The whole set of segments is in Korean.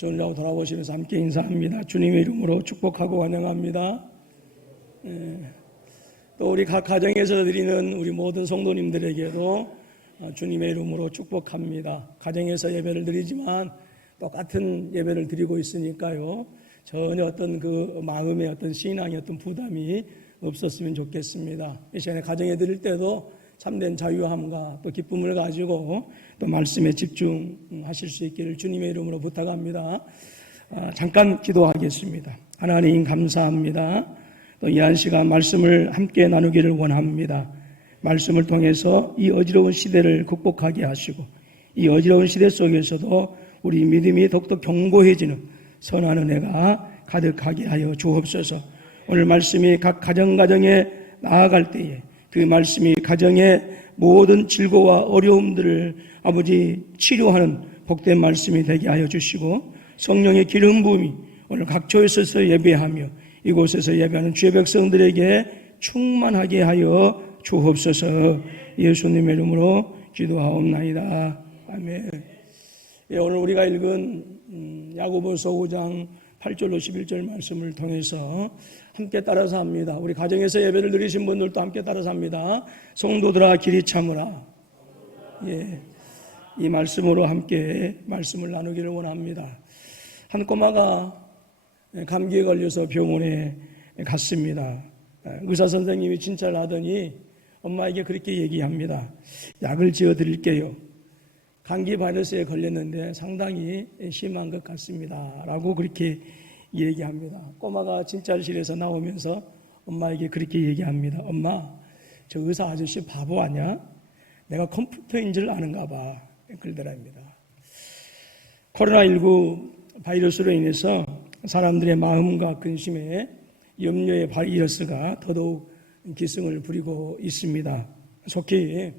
주님하고 돌아보시면서 함께 인사합니다. 주님의 이름으로 축복하고 환영합니다. 또 우리 각 가정에서 드리는 우리 모든 성도님들에게도 주님의 이름으로 축복합니다. 가정에서 예배를 드리지만 똑같은 예배를 드리고 있으니까요, 전혀 어떤 그 마음의 어떤 신앙의 어떤 부담이 없었으면 좋겠습니다. 이 시간에 가정에 드릴 때도 참된 자유함과 또 기쁨을 가지고 또 말씀에 집중하실 수 있기를 주님의 이름으로 부탁합니다. 잠깐 기도하겠습니다. 하나님 감사합니다. 또 이 한 시간 말씀을 함께 나누기를 원합니다. 말씀을 통해서 이 어지러운 시대를 극복하게 하시고 이 어지러운 시대 속에서도 우리 믿음이 더욱더 견고해지는 선한 은혜가 가득하게 하여 주옵소서. 오늘 말씀이 각 가정에 나아갈 때에 그 말씀이 가정의 모든 질고와 어려움들을 아버지 치료하는 복된 말씀이 되게 하여 주시고, 성령의 기름 부음이 오늘 각처에서 예배하며 이곳에서 예배하는 주의 백성들에게 충만하게 하여 주옵소서. 예수님의 이름으로 기도하옵나이다. 아멘. 오늘 우리가 읽은 야고보서 5장 8절로 11절 말씀을 통해서 함께 따라서 합니다. 우리 가정에서 예배를 드리신 분들도 함께 따라서 합니다. 성도들아 길이 참으라. 이 말씀으로 함께 말씀을 나누기를 원합니다. 한 꼬마가 감기에 걸려서 병원에 갔습니다. 의사 선생님이 진찰을 하더니 엄마에게 그렇게 얘기합니다. 약을 지어 드릴게요. 감기 바이러스에 걸렸는데 상당히 심한 것 같습니다. 라고 그렇게 얘기합니다. 꼬마가 진찰실에서 나오면서 엄마에게 그렇게 얘기합니다. 엄마, 저 의사 아저씨 바보 아니야? 내가 컴퓨터인 줄 아는가 봐. 그러더랍니다. 코로나19 바이러스로 인해서 사람들의 마음과 근심에 염려의 바이러스가 더더욱 기승을 부리고 있습니다. 속히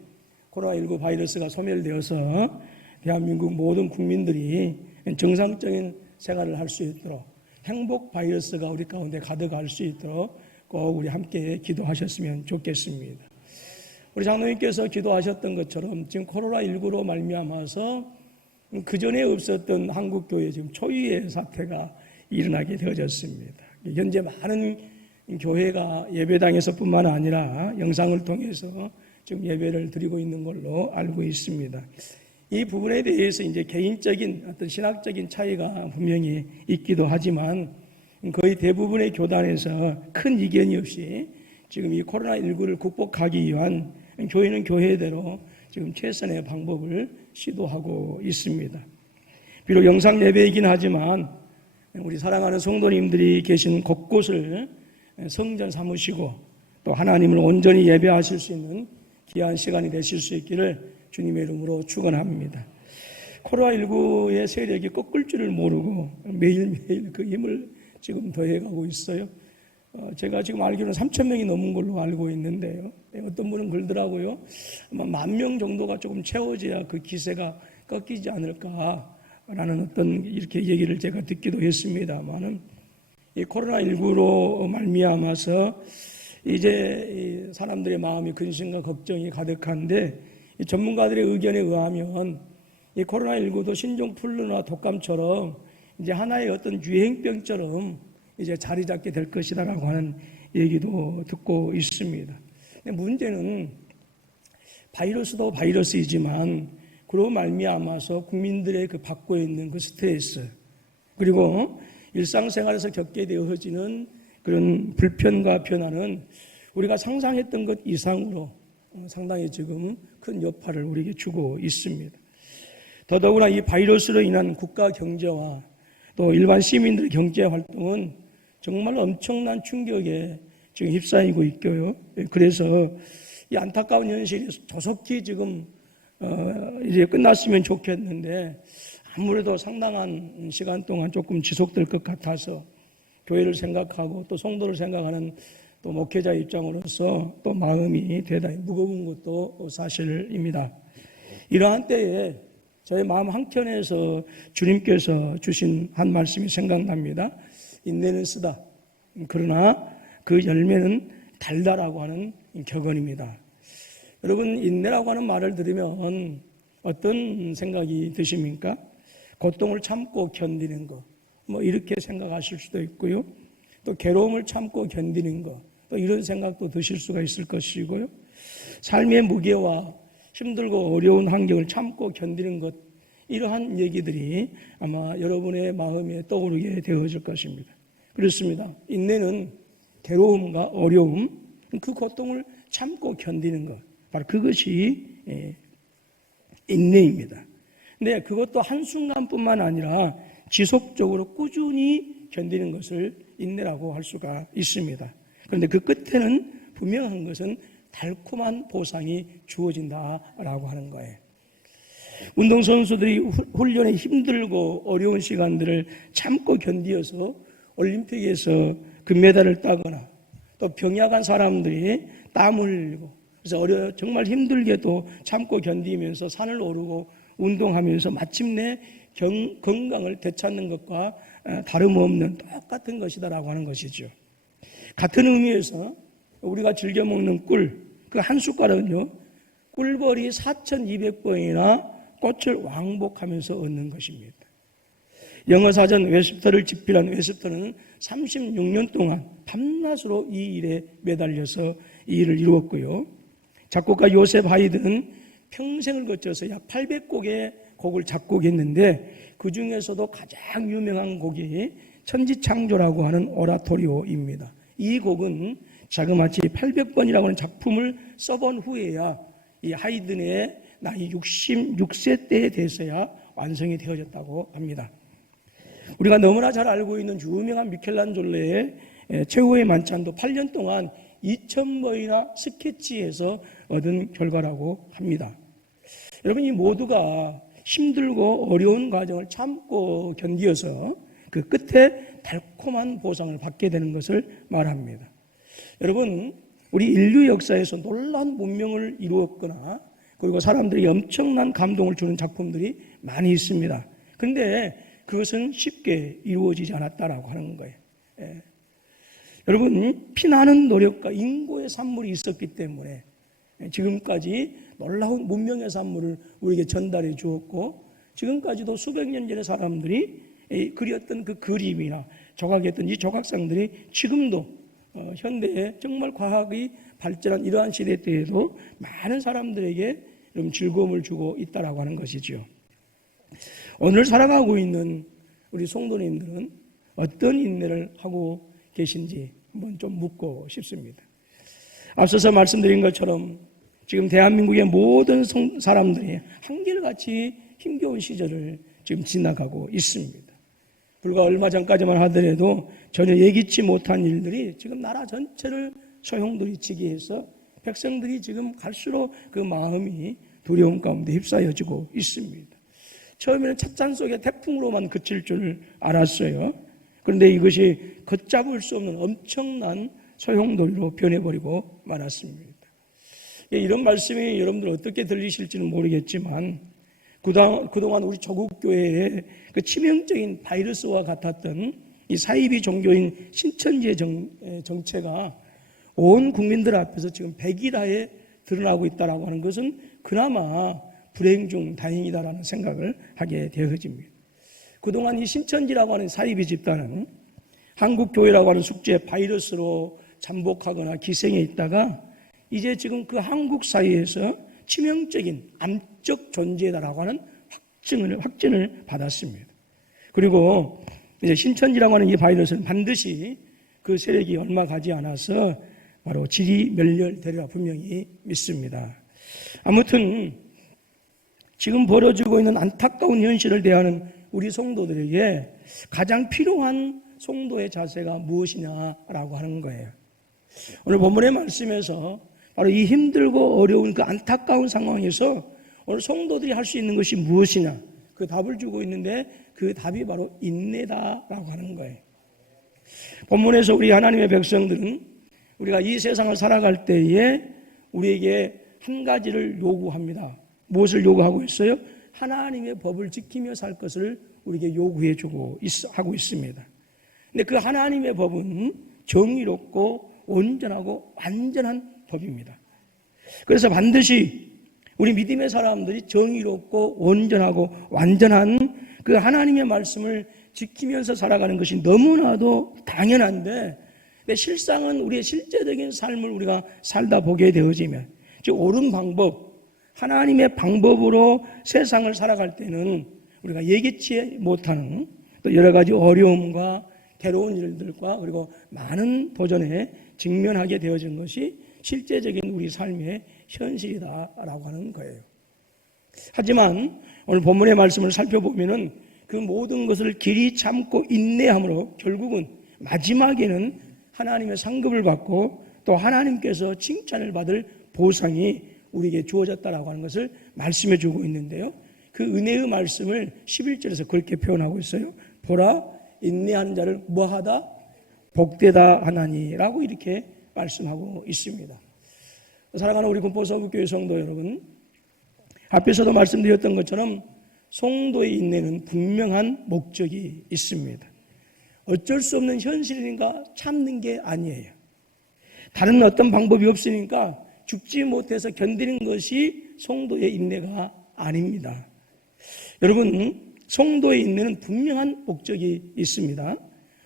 코로나19 바이러스가 소멸되어서 대한민국 모든 국민들이 정상적인 생활을 할 수 있도록 행복 바이러스가 우리 가운데 가득할 수 있도록 꼭 우리 함께 기도하셨으면 좋겠습니다. 우리 장로님께서 기도하셨던 것처럼 지금 코로나19로 말미암아서 그전에 없었던 한국교회 지금 초유의 사태가 일어나게 되어졌습니다. 현재 많은 교회가 예배당에서뿐만 아니라 영상을 통해서 지금 예배를 드리고 있는 걸로 알고 있습니다. 이 부분에 대해서 이제 개인적인 어떤 신학적인 차이가 분명히 있기도 하지만 거의 대부분의 교단에서 큰 이견이 없이 지금 이 코로나19를 극복하기 위한 교회는 교회대로 지금 최선의 방법을 시도하고 있습니다. 비록 영상 예배이긴 하지만 우리 사랑하는 성도님들이 계신 곳곳을 성전 삼으시고 또 하나님을 온전히 예배하실 수 있는 귀한 시간이 되실 수 있기를 주님의 이름으로 축원합니다. 코로나19의 세력이 꺾을 줄을 모르고 매일매일 그 힘을 지금 더해가고 있어요. 제가 지금 알기로는 3,000명이 넘은 걸로 알고 있는데요. 어떤 분은 그러더라고요. 아마 10,000명 정도가 조금 채워져야 그 기세가 꺾이지 않을까라는 어떤 이렇게 얘기를 제가 듣기도 했습니다만은 이 코로나19로 말미암아서 이제 사람들의 마음이 근심과 걱정이 가득한데, 이 전문가들의 의견에 의하면 이 코로나19도 신종플루나 독감처럼 이제 하나의 어떤 유행병처럼 이제 자리 잡게 될 것이다라고 하는 얘기도 듣고 있습니다. 근데 문제는 바이러스도 바이러스이지만 그로 말미암아서 국민들의 그 받고 있는 그 스트레스, 그리고 일상생활에서 겪게 되어지는 그런 불편과 변화는 우리가 상상했던 것 이상으로 상당히 지금 큰 여파를 우리에게 주고 있습니다. 더더구나 이 바이러스로 인한 국가 경제와 또 일반 시민들의 경제 활동은 정말 엄청난 충격에 지금 휩싸이고 있고요. 그래서 이 안타까운 현실이 조속히 지금 이제 끝났으면 좋겠는데 아무래도 상당한 시간 동안 조금 지속될 것 같아서 교회를 생각하고 또 성도를 생각하는 또 목회자 입장으로서 또 마음이 대단히 무거운 것도 사실입니다. 이러한 때에 저의 마음 한켠에서 주님께서 주신 한 말씀이 생각납니다. 인내는 쓰다, 그러나 그 열매는 달다라고 하는 격언입니다. 여러분, 인내라고 하는 말을 들으면 어떤 생각이 드십니까? 고통을 참고 견디는 것, 뭐 이렇게 생각하실 수도 있고요. 또 괴로움을 참고 견디는 것, 또 이런 생각도 드실 수가 있을 것이고요. 삶의 무게와 힘들고 어려운 환경을 참고 견디는 것, 이러한 얘기들이 아마 여러분의 마음에 떠오르게 되어질 것입니다. 그렇습니다. 인내는 괴로움과 어려움, 그 고통을 참고 견디는 것, 바로 그것이 인내입니다. 근데 그것도 한순간뿐만 아니라 지속적으로 꾸준히 견디는 것을 인내라고 할 수가 있습니다. 그런데 그 끝에는 분명한 것은 달콤한 보상이 주어진다라고 하는 거예요. 운동선수들이 훈련에 힘들고 어려운 시간들을 참고 견디어서 올림픽에서 금메달을 따거나 또 병약한 사람들이 땀을 흘리고 그래서 정말 힘들게도 참고 견디면서 산을 오르고 운동하면서 마침내 건강을 되찾는 것과 다름없는 똑같은 것이다라고 하는 것이죠. 같은 의미에서 우리가 즐겨 먹는 꿀, 그 한 숟가락은요, 꿀벌이 4,200번이나 꽃을 왕복하면서 얻는 것입니다. 영어사전 웨스터를 집필한 웨스터는 36년 동안 밤낮으로 이 일에 매달려서 이 일을 이루었고요. 작곡가 요셉 하이든은 평생을 거쳐서 약 800곡의 곡을 작곡했는데 그 중에서도 가장 유명한 곡이 천지창조라고 하는 오라토리오입니다. 이 곡은 자그마치 800번이라고 하는 작품을 써본 후에야 이 하이든의 나이 66세 때에 대해서야 완성이 되어졌다고 합니다. 우리가 너무나 잘 알고 있는 유명한 미켈란졸레의 최후의 만찬도 8년 동안 2,000번이나 스케치해서 얻은 결과라고 합니다. 여러분, 이 모두가 힘들고 어려운 과정을 참고 견디어서 그 끝에 달콤한 보상을 받게 되는 것을 말합니다. 여러분, 우리 인류 역사에서 놀라운 문명을 이루었거나 그리고 사람들이 엄청난 감동을 주는 작품들이 많이 있습니다. 그런데 그것은 쉽게 이루어지지 않았다라고 하는 거예요. 여러분, 피나는 노력과 인고의 산물이 있었기 때문에 지금까지 놀라운 문명의 산물을 우리에게 전달해 주었고 지금까지도 수백 년 전의 사람들이 그렸던 그 그림이나 조각했던 이 조각상들이 지금도 현대에 정말 과학이 발전한 이러한 시대 때에도 많은 사람들에게 즐거움을 주고 있다라고 하는 것이죠. 오늘 살아가고 있는 우리 성도님들은 어떤 인내를 하고 계신지 한번 좀 묻고 싶습니다. 앞서서 말씀드린 것처럼 지금 대한민국의 모든 사람들이 한결같이 힘겨운 시절을 지금 지나가고 있습니다. 불과 얼마 전까지만 하더라도 전혀 예기치 못한 일들이 지금 나라 전체를 소용돌이치게 해서 백성들이 지금 갈수록 그 마음이 두려움 가운데 휩싸여지고 있습니다. 처음에는 찻잔 속의 태풍으로만 그칠 줄 알았어요. 그런데 이것이 걷잡을 수 없는 엄청난 소용돌이로 변해버리고 말았습니다. 이런 말씀이 여러분들 어떻게 들리실지는 모르겠지만 그동안 우리 조국교회의 그 치명적인 바이러스와 같았던 이 사이비 종교인 신천지의 정체가 온 국민들 앞에서 지금 백일하에 드러나고 있다고 하는 것은 그나마 불행 중 다행이다라는 생각을 하게 되어집니다. 그동안 이 신천지라고 하는 사이비 집단은 한국교회라고 하는 숙주의 바이러스로 잠복하거나 기생해 있다가 이제 지금 그 한국 사회에서 치명적인 암적 존재다라고 하는 확진을 받았습니다. 그리고 이제 신천지라고 하는 이 바이러스는 반드시 그 세력이 얼마 가지 않아서 바로 지리멸렬되리라 분명히 믿습니다. 아무튼 지금 벌어지고 있는 안타까운 현실을 대하는 우리 성도들에게 가장 필요한 성도의 자세가 무엇이냐라고 하는 거예요. 오늘 본문의 말씀에서 바로 이 힘들고 어려운 그 안타까운 상황에서 오늘 성도들이 할 수 있는 것이 무엇이냐 그 답을 주고 있는데 그 답이 바로 인내다라고 하는 거예요. 본문에서 우리 하나님의 백성들은 우리가 이 세상을 살아갈 때에 우리에게 한 가지를 요구합니다. 무엇을 요구하고 있어요? 하나님의 법을 지키며 살 것을 우리에게 요구해 주고 하고 있습니다. 근데 그 하나님의 법은 정의롭고 온전하고 완전한 법입니다. 그래서 반드시 우리 믿음의 사람들이 정의롭고 온전하고 완전한 그 하나님의 말씀을 지키면서 살아가는 것이 너무나도 당연한데, 실상은 우리의 실제적인 삶을 우리가 살다 보게 되어지면, 즉 옳은 방법, 하나님의 방법으로 세상을 살아갈 때는 우리가 예기치 못하는 또 여러 가지 어려움과 괴로운 일들과 그리고 많은 도전에 직면하게 되어진 것이 실제적인 우리 삶의 현실이다라고 하는 거예요. 하지만 오늘 본문의 말씀을 살펴보면은 그 모든 것을 길이 참고 인내함으로 결국은 마지막에는 하나님의 상급을 받고 또 하나님께서 칭찬을 받을 보상이 우리에게 주어졌다라고 하는 것을 말씀해 주고 있는데요. 그 은혜의 말씀을 11절에서 그렇게 표현하고 있어요. 보라, 인내하는 자를 뭐하다? 복되다 하나니라고 이렇게 말씀하고 있습니다. 사랑하는 우리 군포서북교회 성도 여러분, 앞에서도 말씀드렸던 것처럼 성도의 인내는 분명한 목적이 있습니다. 어쩔 수 없는 현실이니까 참는 게 아니에요. 다른 어떤 방법이 없으니까 죽지 못해서 견디는 것이 성도의 인내가 아닙니다. 여러분, 성도의 인내는 분명한 목적이 있습니다.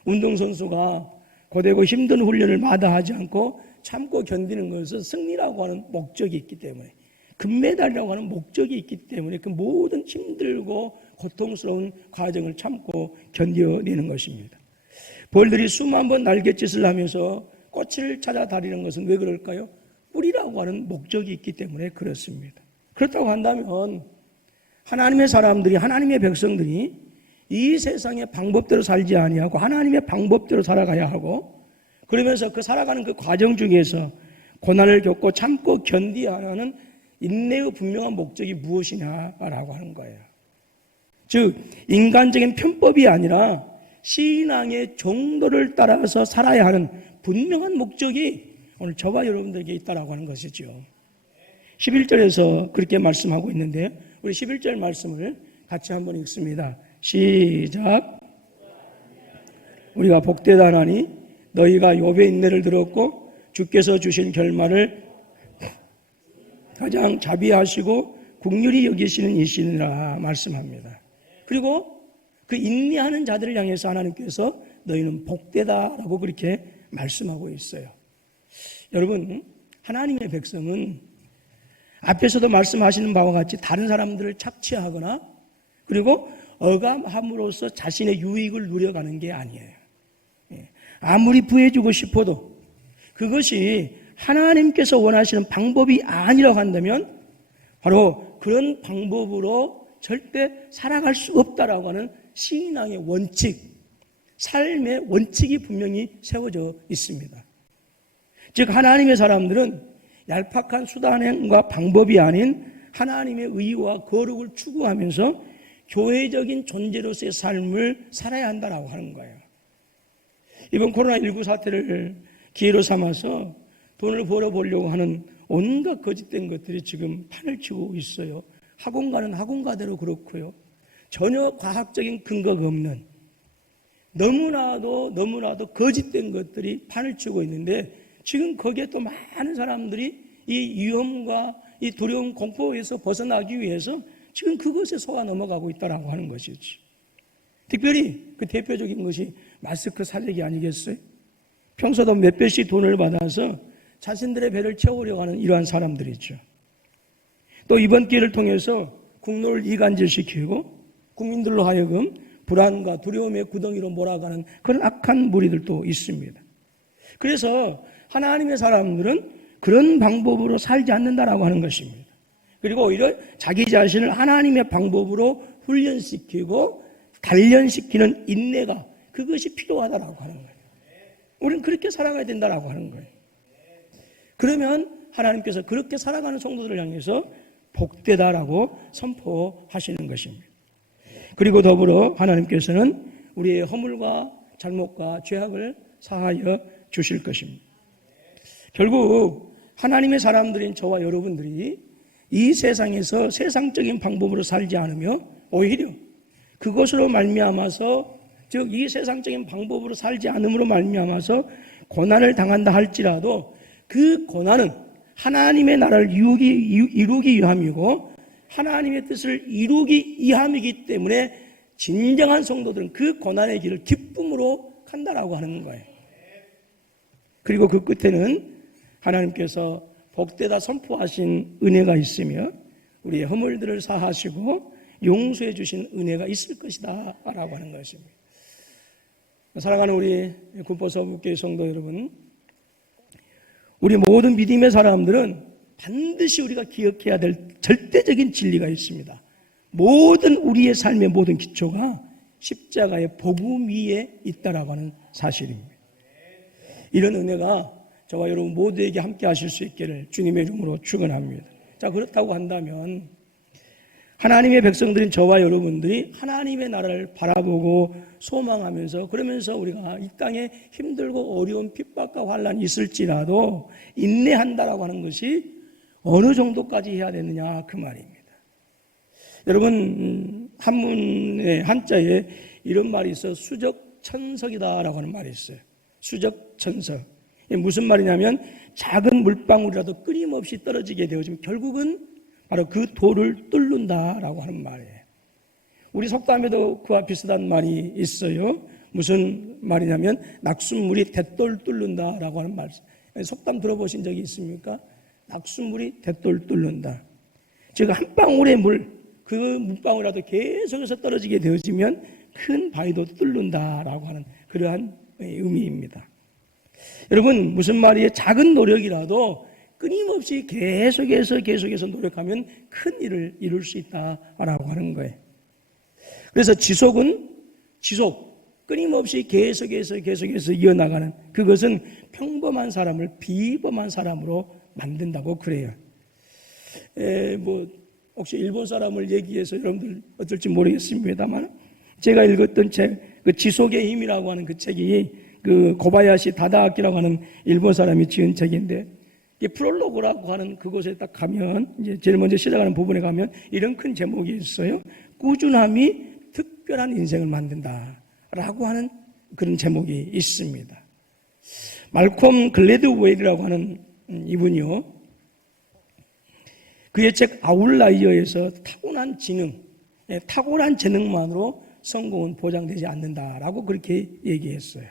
운동선수가 고되고 힘든 훈련을 마다하지 않고 참고 견디는 것은 승리라고 하는 목적이 있기 때문에, 금메달이라고 하는 목적이 있기 때문에 그 모든 힘들고 고통스러운 과정을 참고 견뎌내는 것입니다. 벌들이 수만 번 날갯짓을 하면서 꽃을 찾아 다니는 것은 왜 그럴까요? 뿌리라고 하는 목적이 있기 때문에 그렇습니다. 그렇다고 한다면 하나님의 사람들이, 하나님의 백성들이 이 세상의 방법대로 살지 아니하고 하나님의 방법대로 살아가야 하고, 그러면서 그 살아가는 그 과정 중에서 고난을 겪고 참고 견디어야 하는 인내의 분명한 목적이 무엇이냐라고 하는 거예요. 즉 인간적인 편법이 아니라 신앙의 정도를 따라서 살아야 하는 분명한 목적이 오늘 저와 여러분들에게 있다라고 하는 것이죠. 11절에서 그렇게 말씀하고 있는데요. 우리 11절 말씀을 같이 한번 읽습니다. 시작. 우리가 복되다 하나니 너희가 욥의 인내를 들었고 주께서 주신 결말을 가장 자비하시고 긍휼히 여기시는 이시니라 말씀합니다. 그리고 그 인내하는 자들을 향해서 하나님께서 너희는 복되다라고 그렇게 말씀하고 있어요. 여러분, 하나님의 백성은 앞에서도 말씀하시는 바와 같이 다른 사람들을 착취하거나 그리고 억압함으로써 자신의 유익을 누려가는 게 아니에요. 아무리 부해주고 싶어도 그것이 하나님께서 원하시는 방법이 아니라고 한다면 바로 그런 방법으로 절대 살아갈 수 없다라고 하는 신앙의 원칙, 삶의 원칙이 분명히 세워져 있습니다. 즉 하나님의 사람들은 얄팍한 수단과 방법이 아닌 하나님의 의와 거룩을 추구하면서 교회적인 존재로서의 삶을 살아야 한다라고 하는 거예요. 이번 코로나19 사태를 기회로 삼아서 돈을 벌어보려고 하는 온갖 거짓된 것들이 지금 판을 치고 있어요. 학원가는 학원가대로 그렇고요. 전혀 과학적인 근거가 없는 너무나도 거짓된 것들이 판을 치고 있는데, 지금 거기에 또 많은 사람들이 이 위험과 이 두려움 공포에서 벗어나기 위해서 지금 그것에 속아 넘어가고 있다라고 하는 것이지. 특별히 그 대표적인 것이 마스크 사재기 아니겠어요? 평소도 몇 배씩 돈을 받아서 자신들의 배를 채우려고 하는 이러한 사람들이죠. 또 이번 기회를 통해서 국론을 이간질시키고 국민들로 하여금 불안과 두려움의 구덩이로 몰아가는 그런 악한 무리들도 있습니다. 그래서 하나님의 사람들은 그런 방법으로 살지 않는다라고 하는 것입니다. 그리고 오히려 자기 자신을 하나님의 방법으로 훈련시키고 단련시키는 인내가, 그것이 필요하다라고 하는 거예요. 우리는 그렇게 살아가야 된다라고 하는 거예요. 그러면 하나님께서 그렇게 살아가는 성도들을 향해서 복되다라고 선포하시는 것입니다. 그리고 더불어 하나님께서는 우리의 허물과 잘못과 죄악을 사하여 주실 것입니다. 결국 하나님의 사람들인 저와 여러분들이 이 세상에서 세상적인 방법으로 살지 않으며 오히려 그것으로 말미암아서, 즉 이 세상적인 방법으로 살지 않음으로 말미암아서 고난을 당한다 할지라도 그 고난은 하나님의 나라를 이루기 위함이고 하나님의 뜻을 이루기 위함이기 때문에 진정한 성도들은 그 고난의 길을 기쁨으로 간다라고 하는 거예요. 그리고 그 끝에는 하나님께서 복되다 선포하신 은혜가 있으며 우리의 허물들을 사하시고 용서해 주신 은혜가 있을 것이다 라고 하는 것입니다. 사랑하는 우리 군포서북교회 성도 여러분, 우리 모든 믿음의 사람들은 반드시 우리가 기억해야 될 절대적인 진리가 있습니다. 모든 우리의 삶의 모든 기초가 십자가의 복음 위에 있다라고 하는 사실입니다. 이런 은혜가 저와 여러분 모두에게 함께 하실 수 있기를 주님의 이름으로 축원합니다. 자, 그렇다고 한다면 하나님의 백성들인 저와 여러분들이 하나님의 나라를 바라보고 소망하면서, 그러면서 우리가 이 땅에 힘들고 어려운 핍박과 환란이 있을지라도 인내한다라고 하는 것이 어느 정도까지 해야 되느냐 그 말입니다. 여러분, 한문의 한자에 이런 말이 있어 수적천석이다라고 하는 말이 있어요. 수적천석. 이게 무슨 말이냐면 작은 물방울이라도 끊임없이 떨어지게 되어지면 결국은 바로 그 돌을 뚫는다라고 하는 말이에요. 우리 속담에도 그와 비슷한 말이 있어요. 무슨 말이냐면 낙숫물이 대돌 뚫는다라고 하는 말. 속담 들어보신 적이 있습니까? 낙숫물이 대돌 뚫는다. 즉 한 방울의 물, 그 물방울이라도 계속해서 떨어지게 되어지면 큰 바위도 뚫는다라고 하는 그러한 의미입니다. 여러분, 무슨 말이에요? 작은 노력이라도 끊임없이 계속해서 노력하면 큰 일을 이룰 수 있다라고 하는 거예요. 그래서 지속은 끊임없이 계속해서 이어나가는, 그것은 평범한 사람을 비범한 사람으로 만든다고 그래요. 혹시 일본 사람을 얘기해서 여러분들 어떨지 모르겠습니다만, 제가 읽었던 책, 그 지속의 힘이라고 하는 그 책이 그 고바야시 다다아키라고 하는 일본 사람이 지은 책인데, 이 프롤로그라고 하는 그곳에 딱 가면, 이제 제일 먼저 시작하는 부분에 가면 이런 큰 제목이 있어요. 꾸준함이 특별한 인생을 만든다라고 하는 그런 제목이 있습니다. 말콤 글래드웰이라고 하는 이분이요, 그의 책 아웃라이어에서 탁월한 재능만으로 성공은 보장되지 않는다라고 그렇게 얘기했어요.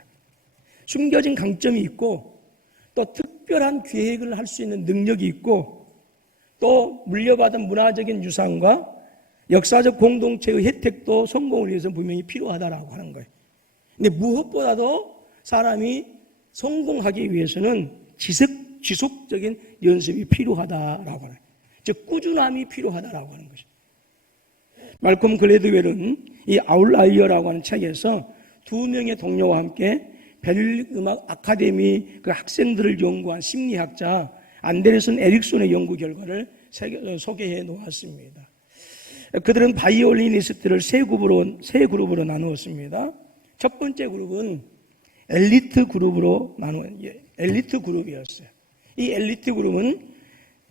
숨겨진 강점이 있고 또 특별한 계획을 할 수 있는 능력이 있고 또 물려받은 문화적인 유산과 역사적 공동체의 혜택도 성공을 위해서 분명히 필요하다라고 하는 거예요. 근데 무엇보다도 사람이 성공하기 위해서는 지속적인 연습이 필요하다라고 하는 거예요. 즉 꾸준함이 필요하다라고 하는 것이죠. 말콤 글래드웰은 이 아웃라이어라고 하는 책에서 두 명의 동료와 함께 베를린 음악 아카데미 그 학생들을 연구한 심리학자 안데르슨 에릭손의 연구 결과를 소개해 놓았습니다. 그들은 바이올리니스트를 세 그룹으로 나누었습니다. 첫 번째 그룹은 엘리트 그룹이었어요. 이 엘리트 그룹은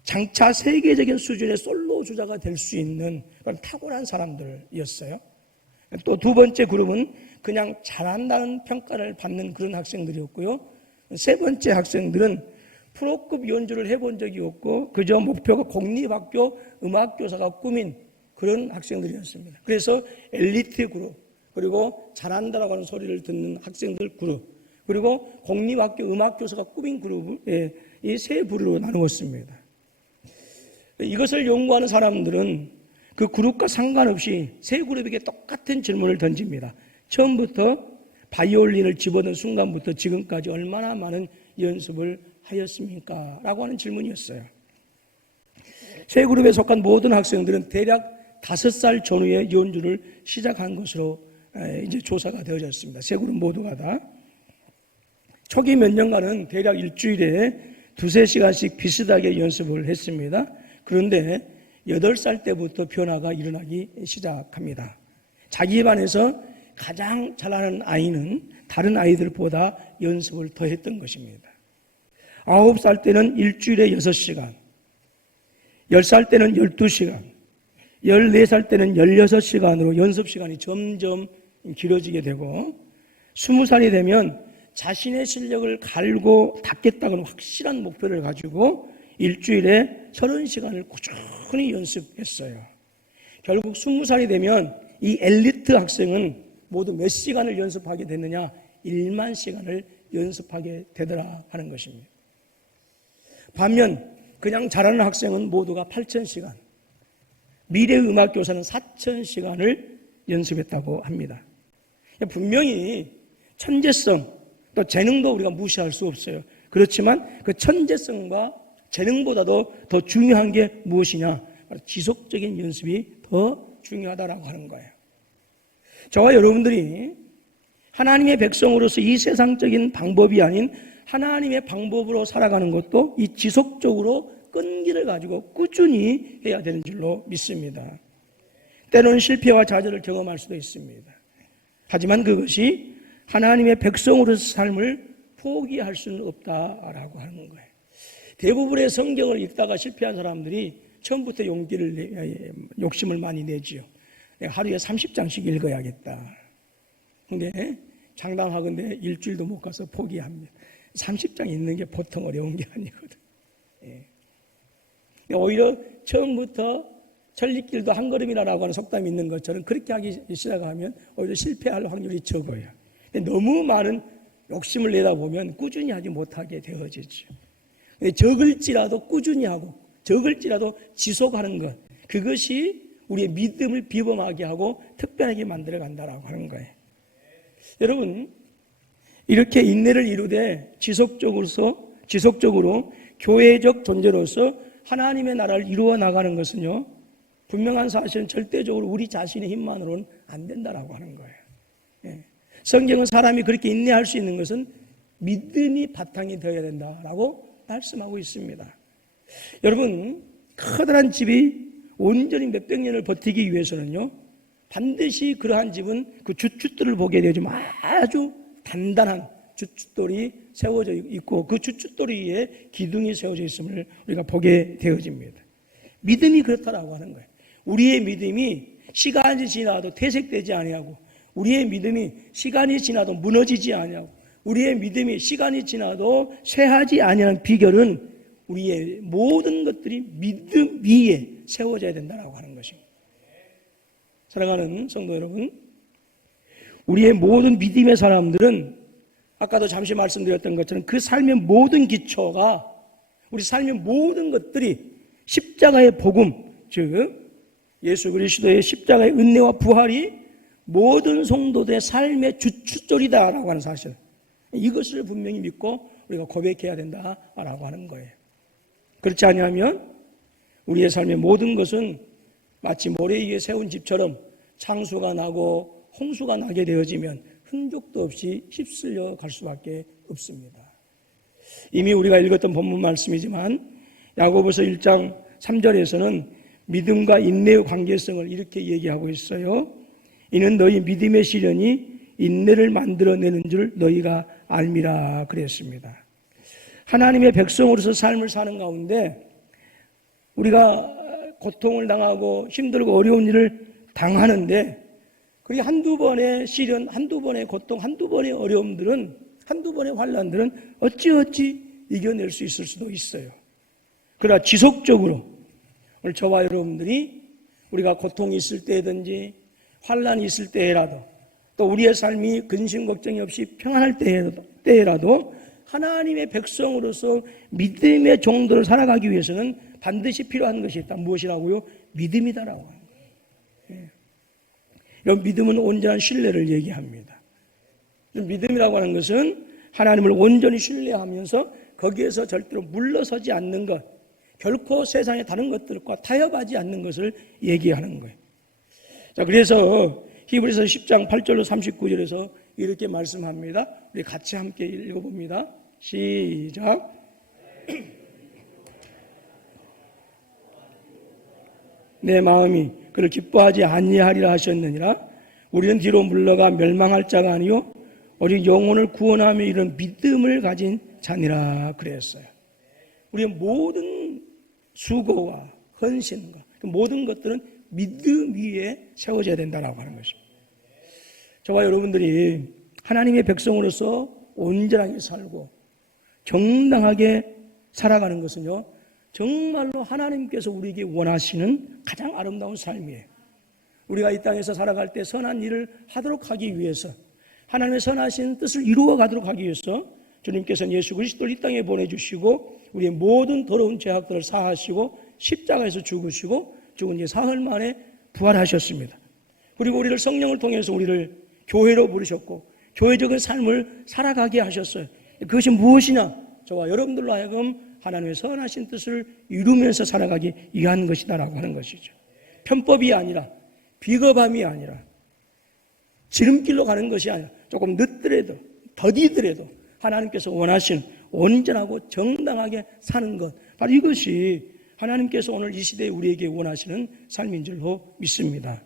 장차 세계적인 수준의 솔로 주자가 될 수 있는 그런 탁월한 사람들이었어요. 또 두 번째 그룹은 그냥 잘한다는 평가를 받는 그런 학생들이었고요. 세 번째 학생들은 프로급 연주를 해본 적이 없고 그저 목표가 공립학교 음악교사가 꿈인 그런 학생들이었습니다. 그래서 엘리트 그룹, 그리고 잘한다라고 하는 소리를 듣는 학생들 그룹, 그리고 공립학교 음악교사가 꿈인 그룹을 이 세 부류로 나누었습니다. 이것을 연구하는 사람들은 그 그룹과 상관없이 세 그룹에게 똑같은 질문을 던집니다. 처음부터 바이올린을 집어든 순간부터 지금까지 얼마나 많은 연습을 하였습니까? 라고 하는 질문이었어요. 세 그룹에 속한 모든 학생들은 대략 5살 전후에 연주를 시작한 것으로 이제 조사가 되어졌습니다. 세 그룹 모두가 다. 초기 몇 년간은 대략 일주일에 2-3시간씩 비슷하게 연습을 했습니다. 그런데 8살 때부터 변화가 일어나기 시작합니다. 자기 반에서 가장 잘하는 아이는 다른 아이들보다 연습을 더 했던 것입니다. 9살 때는 일주일에 6시간, 10살 때는 12시간, 14살 때는 16시간으로 연습 시간이 점점 길어지게 되고 20살이 되면 자신의 실력을 갈고 닦겠다는 확실한 목표를 가지고 일주일에 30시간을 꾸준히 연습했어요. 결국 20살이 되면 이 엘리트 학생은 모두 몇 시간을 연습하게 됐느냐? 1만 시간을 연습하게 되더라 하는 것입니다. 반면 그냥 잘하는 학생은 모두가 8,000시간, 미래음악교사는 4,000시간을 연습했다고 합니다. 분명히 천재성, 또 재능도 우리가 무시할 수 없어요. 그렇지만 그 천재성과 재능보다도 더 중요한 게 무엇이냐? 지속적인 연습이 더 중요하다라고 하는 거예요. 저와 여러분들이 하나님의 백성으로서 이 세상적인 방법이 아닌 하나님의 방법으로 살아가는 것도 이 지속적으로 끈기를 가지고 꾸준히 해야 되는 줄로 믿습니다. 때로는 실패와 좌절을 경험할 수도 있습니다. 하지만 그것이 하나님의 백성으로서 삶을 포기할 수는 없다라고 하는 거예요. 대부분의 성경을 읽다가 실패한 사람들이 처음부터 욕심을 많이 내지요. 하루에 30장씩 읽어야겠다. 근데 장담하건대 일주일도 못 가서 포기합니다. 30장 읽는 게 보통 어려운 게 아니거든. 오히려 처음부터 천리길도 한 걸음이라고 하는 속담이 있는 것처럼 그렇게 하기 시작하면 오히려 실패할 확률이 적어요. 너무 많은 욕심을 내다 보면 꾸준히 하지 못하게 되어지죠. 적을지라도 꾸준히 하고 적을지라도 지속하는 것, 그것이 우리의 믿음을 비범하게 하고 특별하게 만들어 간다라고 하는 거예요. 여러분, 이렇게 인내를 이루되 지속적으로 교회적 존재로서 하나님의 나라를 이루어 나가는 것은요, 분명한 사실은 절대적으로 우리 자신의 힘만으로는 안 된다라고 하는 거예요. 성경은 사람이 그렇게 인내할 수 있는 것은 믿음이 바탕이 되어야 된다라고 말씀하고 있습니다. 여러분, 커다란 집이 온전히 몇백 년을 버티기 위해서는요, 반드시 그러한 집은 그 주춧돌을 보게 되지만 아주 단단한 주춧돌이 세워져 있고 그 주춧돌 위에 기둥이 세워져 있음을 우리가 보게 되어집니다. 믿음이 그렇다라고 하는 거예요. 우리의 믿음이 시간이 지나도 퇴색되지 아니하고, 우리의 믿음이 시간이 지나도 무너지지 아니하고, 우리의 믿음이 시간이 지나도 쇠하지 아니하는 비결은 우리의 모든 것들이 믿음 위에 세워져야 된다라고 하는 것입니다. 사랑하는 성도 여러분, 우리의 모든 믿음의 사람들은 아까도 잠시 말씀드렸던 것처럼 그 삶의 모든 기초가, 우리 삶의 모든 것들이 십자가의 복음, 즉 예수 그리스도의 십자가의 은혜와 부활이 모든 성도들의 삶의 주춧돌이다라고 하는 사실, 이것을 분명히 믿고 우리가 고백해야 된다라고 하는 거예요. 그렇지 않으면 우리의 삶의 모든 것은 마치 모래 위에 세운 집처럼 창수가 나고 홍수가 나게 되어지면 흔적도 없이 휩쓸려 갈 수밖에 없습니다. 이미 우리가 읽었던 본문 말씀이지만 야고보서 1장 3절에서는 믿음과 인내의 관계성을 이렇게 얘기하고 있어요. 이는 너희 믿음의 시련이 인내를 만들어내는 줄 너희가 알미라 그랬습니다. 하나님의 백성으로서 삶을 사는 가운데 우리가 고통을 당하고 힘들고 어려운 일을 당하는데, 그게 한두 번의 시련, 한두 번의 고통, 한두 번의 어려움들은, 한두 번의 환난들은 어찌어찌 이겨낼 수 있을 수도 있어요. 그러나 지속적으로 오늘 저와 여러분들이 우리가 고통이 있을 때든지 환난이 있을 때라도, 또 우리의 삶이 근심 걱정이 없이 평안할 때라도 하나님의 백성으로서 믿음의 정도를 살아가기 위해서는 반드시 필요한 것이 있다. 무엇이라고요? 믿음이다라고 합니다. 이 믿음은 온전한 신뢰를 얘기합니다. 믿음이라고 하는 것은 하나님을 온전히 신뢰하면서 거기에서 절대로 물러서지 않는 것, 결코 세상의 다른 것들과 타협하지 않는 것을 얘기하는 거예요. 자, 그래서 히브리서 10장 8절로 39절에서 이렇게 말씀합니다. 우리 같이 함께 읽어봅니다. 시작. 내 마음이 그를 기뻐하지 아니하리라 하셨느니라. 우리는 뒤로 물러가 멸망할 자가 아니요 오직 영혼을 구원하며 이런 믿음을 가진 자니라 그랬어요. 우리의 모든 수고와 헌신과 그 모든 것들은 믿음 위에 세워져야 된다라고 하는 것입니다. 저와 여러분들이 하나님의 백성으로서 온전하게 살고 정당하게 살아가는 것은요, 정말로 하나님께서 우리에게 원하시는 가장 아름다운 삶이에요. 우리가 이 땅에서 살아갈 때 선한 일을 하도록 하기 위해서, 하나님의 선하신 뜻을 이루어 가도록 하기 위해서 주님께서는 예수 그리스도를 이 땅에 보내주시고 우리의 모든 더러운 죄악들을 사하시고 십자가에서 죽으시고 죽은 지 사흘 만에 부활하셨습니다. 그리고 우리를 성령을 통해서 우리를 교회로 부르셨고 교회적인 삶을 살아가게 하셨어요. 그것이 무엇이냐? 저와 여러분들로 하여금 하나님의 선하신 뜻을 이루면서 살아가기 위한 것이다라고 하는 것이죠. 편법이 아니라, 비겁함이 아니라, 지름길로 가는 것이 아니라 조금 늦더라도 더디더라도 하나님께서 원하시는 온전하고 정당하게 사는 것, 바로 이것이 하나님께서 오늘 이 시대에 우리에게 원하시는 삶인 줄로 믿습니다.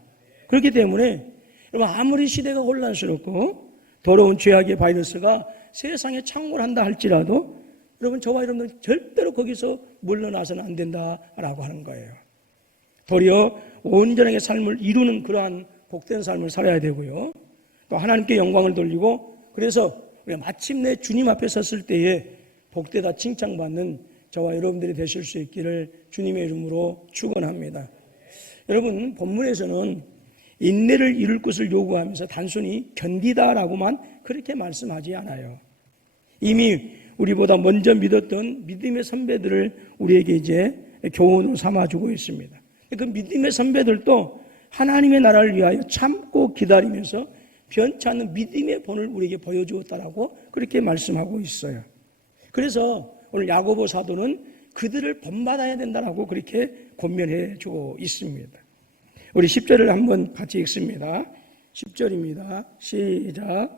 그렇기 때문에 여러분, 아무리 시대가 혼란스럽고 더러운 죄악의 바이러스가 세상에 창궐한다 할지라도 여러분, 저와 여러분들 절대로 거기서 물러나서는 안 된다라고 하는 거예요. 도리어 온전하게 삶을 이루는 그러한 복된 삶을 살아야 되고요. 또 하나님께 영광을 돌리고, 그래서 우리가 마침내 주님 앞에 섰을 때에 복되다 칭찬받는 저와 여러분들이 되실 수 있기를 주님의 이름으로 축원합니다. 여러분, 본문에서는 인내를 이룰 것을 요구하면서 단순히 견디다라고만 그렇게 말씀하지 않아요. 이미 우리보다 먼저 믿었던 믿음의 선배들을 우리에게 이제 교훈으로 삼아주고 있습니다. 그 믿음의 선배들도 하나님의 나라를 위하여 참고 기다리면서 변치 않는 믿음의 본을 우리에게 보여주었다라고 그렇게 말씀하고 있어요. 그래서 오늘 야고보 사도는 그들을 본받아야 된다라고 그렇게 권면해 주고 있습니다. 우리 10절을 한번 같이 읽습니다. 10절입니다. 시작.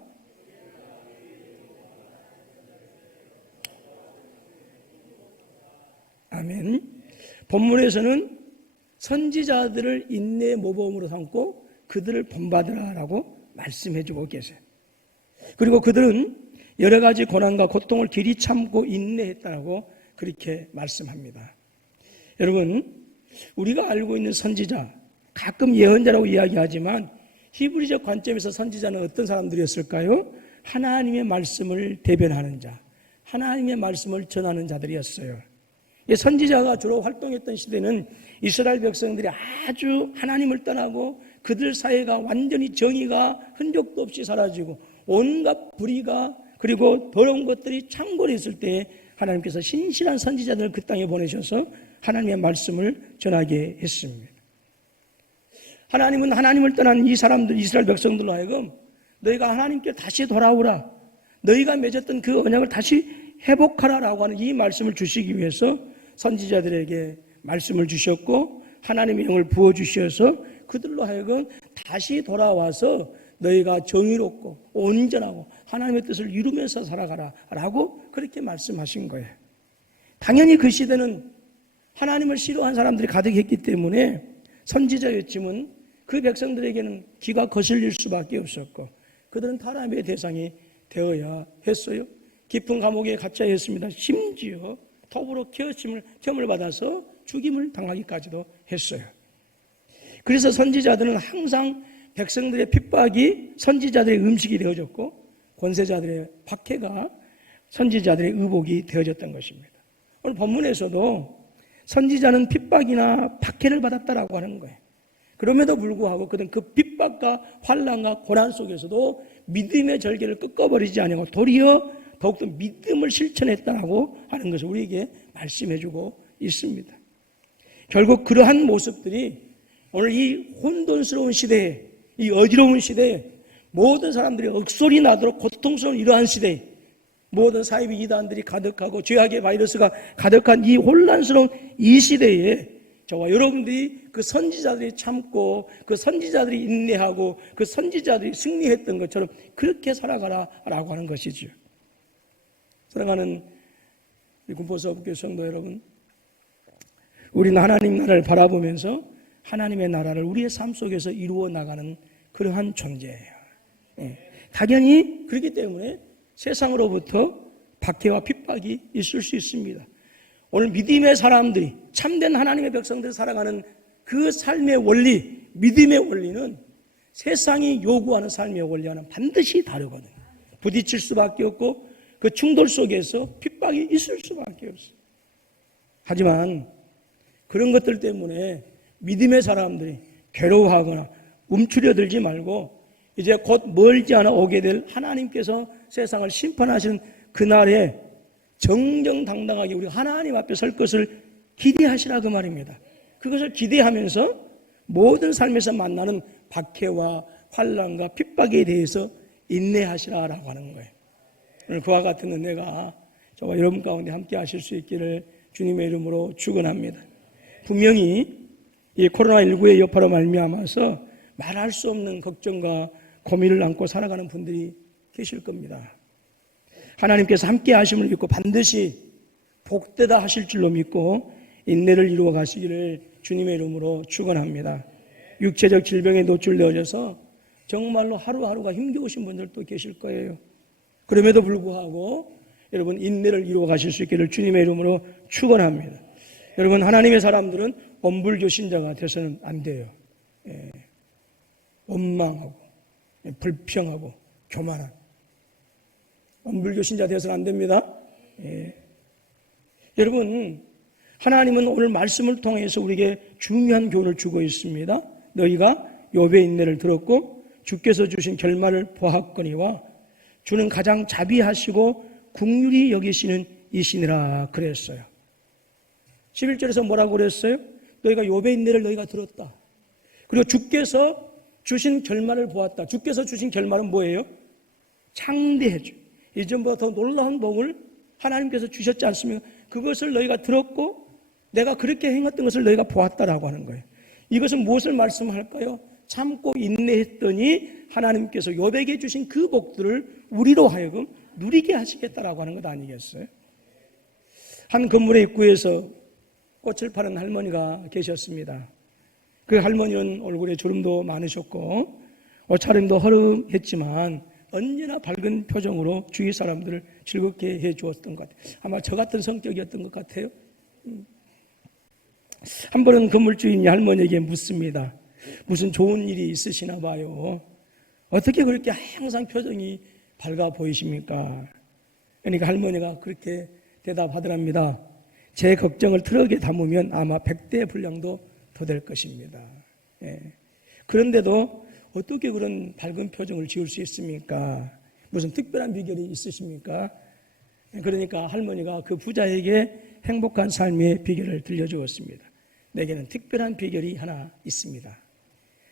아멘. 본문에서는 선지자들을 인내의 모범으로 삼고 그들을 본받으라라고 말씀해 주고 계세요. 그리고 그들은 여러 가지 고난과 고통을 길이 참고 인내했다라고 그렇게 말씀합니다. 여러분, 우리가 알고 있는 선지자, 가끔 예언자라고 이야기하지만 히브리적 관점에서 선지자는 어떤 사람들이었을까요? 하나님의 말씀을 대변하는 자, 하나님의 말씀을 전하는 자들이었어요. 선지자가 주로 활동했던 시대는 이스라엘 백성들이 아주 하나님을 떠나고 그들 사이가 완전히 정의가 흔적도 없이 사라지고 온갖 불의가 그리고 더러운 것들이 창궐했을 때 하나님께서 신실한 선지자들을 그 땅에 보내셔서 하나님의 말씀을 전하게 했습니다. 하나님은 하나님을 떠난 이 사람들, 이스라엘 백성들로 하여금 너희가 하나님께 다시 돌아오라, 너희가 맺었던 그 언약을 다시 회복하라라고 하는 이 말씀을 주시기 위해서 선지자들에게 말씀을 주셨고 하나님의 영을 부어주셔서 그들로 하여금 다시 돌아와서 너희가 정의롭고 온전하고 하나님의 뜻을 이루면서 살아가라 라고 그렇게 말씀하신 거예요. 당연히 그 시대는 하나님을 싫어한 사람들이 가득했기 때문에 선지자였지만 그 백성들에게는 귀가 거슬릴 수밖에 없었고 그들은 타락의 대상이 되어야 했어요. 깊은 감옥에 갇혀야 했습니다. 심지어 톱으로 겸을 받아서 죽임을 당하기까지도 했어요. 그래서 선지자들은 항상 백성들의 핍박이 선지자들의 음식이 되어졌고 권세자들의 박해가 선지자들의 의복이 되어졌던 것입니다. 오늘 본문에서도 선지자는 핍박이나 박해를 받았다라고 하는 거예요. 그럼에도 불구하고 그들은 그 핍박과 환난과 고난 속에서도 믿음의 절개를 꺾어버리지 않고 도리어 더욱더 믿음을 실천했다라고 하는 것을 우리에게 말씀해주고 있습니다. 결국 그러한 모습들이 오늘 이 혼돈스러운 시대에, 이 어지러운 시대에 모든 사람들이 억소리 나도록 고통스러운 이러한 시대에 모든 사이비 이단들이 가득하고 죄악의 바이러스가 가득한 이 혼란스러운 이 시대에 저와 여러분들이 그 선지자들이 참고 그 선지자들이 인내하고 그 선지자들이 승리했던 것처럼 그렇게 살아가라라고 하는 것이죠. 사랑하는 우리 군포서부교 성도 여러분, 우리는 하나님 나라를 바라보면서 하나님의 나라를 우리의 삶 속에서 이루어 나가는 그러한 존재예요. 당연히 그렇기 때문에 세상으로부터 박해와 핍박이 있을 수 있습니다. 오늘 믿음의 사람들이 참된 하나님의 백성들이 살아가는 그 삶의 원리, 믿음의 원리는 세상이 요구하는 삶의 원리와는 반드시 다르거든요. 부딪힐 수밖에 없고 그 충돌 속에서 핍박이 있을 수밖에 없어요. 하지만 그런 것들 때문에 믿음의 사람들이 괴로워하거나 움츠려들지 말고 이제 곧 멀지 않아 오게 될 하나님께서 세상을 심판하시는 그날에 정정당당하게 우리가 하나님 앞에 설 것을 기대하시라 그 말입니다. 그것을 기대하면서 모든 삶에서 만나는 박해와 환난과 핍박에 대해서 인내하시라라고 하는 거예요. 오늘 그와 같은 은혜가 저와 여러분 가운데 함께 하실 수 있기를 주님의 이름으로 축원합니다. 분명히 이 코로나19의 여파로 말미암아서 말할 수 없는 걱정과 고민을 안고 살아가는 분들이 계실 겁니다. 하나님께서 함께 하심을 믿고 반드시 복되다 하실 줄로 믿고 인내를 이루어 가시기를 주님의 이름으로 축원합니다. 육체적 질병에 노출되어져서 정말로 하루하루가 힘겨우신 분들도 계실 거예요. 그럼에도 불구하고 여러분 인내를 이루어 가실 수 있기를 주님의 이름으로 축원합니다. 여러분 하나님의 사람들은 엄불교신자가 돼서는 안 돼요. 원망하고 불평하고 교만한 엄불교신자 되어서는 안 됩니다. 여러분 하나님은 오늘 말씀을 통해서 우리에게 중요한 교훈을 주고 있습니다. 너희가 욥의 인내를 들었고 주께서 주신 결말을 보았거니와 주는 가장 자비하시고 긍휼히 여기시는 이시니라 그랬어요. 11절에서 뭐라고 그랬어요? 너희가 욥의 인내를 너희가 들었다. 그리고 주께서 주신 결말을 보았다. 주께서 주신 결말은 뭐예요? 창대해줘. 이전보다 더 놀라운 복을 하나님께서 주셨지 않습니까? 그것을 너희가 들었고 내가 그렇게 행했던 것을 너희가 보았다라고 하는 거예요. 이것은 무엇을 말씀할까요? 참고 인내했더니 하나님께서 욥에게 주신 그 복들을 우리로 하여금 누리게 하시겠다라고 하는 것 아니겠어요? 한 건물의 입구에서 꽃을 파는 할머니가 계셨습니다. 그 할머니는 얼굴에 주름도 많으셨고 옷차림도 허름했지만 언제나 밝은 표정으로 주위 사람들을 즐겁게 해주었던 것 같아요. 아마 저 같은 성격이었던 것 같아요. 한 번은 건물주인이 할머니에게 묻습니다. 무슨 좋은 일이 있으시나 봐요. 어떻게 그렇게 항상 표정이 밝아 보이십니까? 그러니까 할머니가 그렇게 대답하더랍니다. 제 걱정을 트럭에 담으면 아마 100대 분량도 더 될 것입니다. 그런데도 어떻게 그런 밝은 표정을 지을 수 있습니까? 무슨 특별한 비결이 있으십니까? 그러니까 할머니가 그 부자에게 행복한 삶의 비결을 들려주었습니다. 내게는 특별한 비결이 하나 있습니다.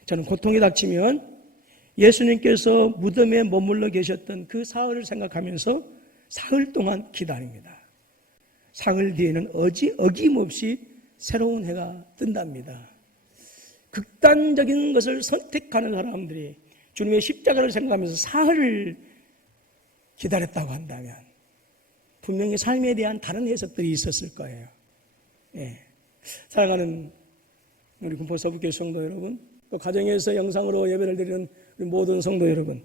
저는 고통이 닥치면 예수님께서 무덤에 머물러 계셨던 그 사흘을 생각하면서 사흘 동안 기다립니다. 사흘 뒤에는 어김없이 새로운 해가 뜬답니다. 극단적인 것을 선택하는 사람들이 주님의 십자가를 생각하면서 사흘을 기다렸다고 한다면 분명히 삶에 대한 다른 해석들이 있었을 거예요. 사랑하는 우리 군포 서북교회 성도 여러분, 또 가정에서 영상으로 예배를 드리는 우리 모든 성도 여러분,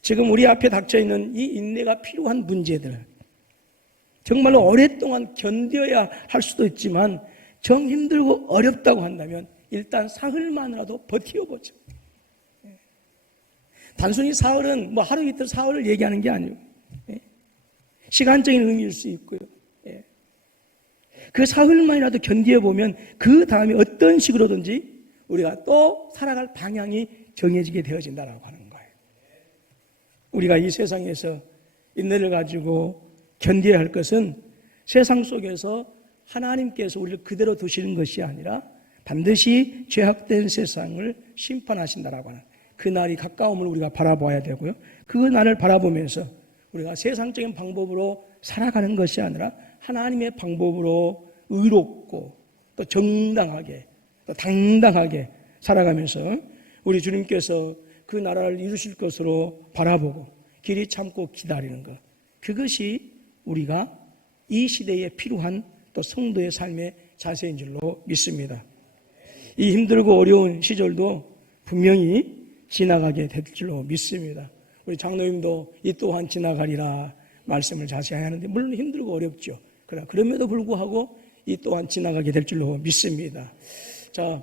지금 우리 앞에 닥쳐있는 이 인내가 필요한 문제들, 정말로 오랫동안 견뎌야 할 수도 있지만 정 힘들고 어렵다고 한다면 일단 사흘만이라도 버텨보죠. 단순히 사흘은 뭐 하루 이틀 사흘을 얘기하는 게 아니에요. 시간적인 의미일 수 있고요. 그 사흘만이라도 견뎌보면 그 다음에 어떤 식으로든지 우리가 또 살아갈 방향이 정해지게 되어진다라고 하는 거예요. 우리가 이 세상에서 인내를 가지고 견뎌야 할 것은 세상 속에서 하나님께서 우리를 그대로 두시는 것이 아니라 반드시 죄악된 세상을 심판하신다라고 하는 그 날이 가까움을 우리가 바라봐야 되고요. 그 날을 바라보면서 우리가 세상적인 방법으로 살아가는 것이 아니라 하나님의 방법으로 의롭고 또 정당하게 또 당당하게 살아가면서 우리 주님께서 그 나라를 이루실 것으로 바라보고 길이 참고 기다리는 것, 그것이 우리가 이 시대에 필요한 또 성도의 삶의 자세인 줄로 믿습니다. 이 힘들고 어려운 시절도 분명히 지나가게 될 줄로 믿습니다. 우리 장로님도 이 또한 지나가리라 말씀을 자세히 하는데 물론 힘들고 어렵죠. 그러나 그럼에도 불구하고 이 또한 지나가게 될 줄로 믿습니다. 자,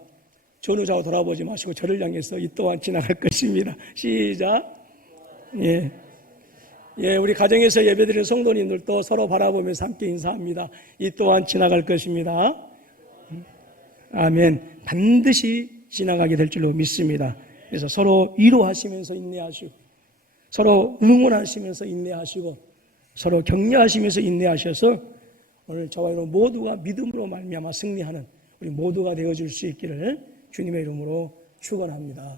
전후좌우 돌아보지 마시고 저를 향해서 이 또한 지나갈 것입니다. 시작. 우리 가정에서 예배드리는 성도님들도 서로 바라보면서 함께 인사합니다. 이 또한 지나갈 것입니다. 아멘. 반드시 지나가게 될 줄로 믿습니다. 그래서 서로 위로하시면서 인내하시고 서로 응원하시면서 인내하시고 서로 격려하시면서 인내하셔서 오늘 저와 여러분 모두가 믿음으로 말미암아 승리하는 우리 모두가 되어줄 수 있기를 주님의 이름으로 축원합니다.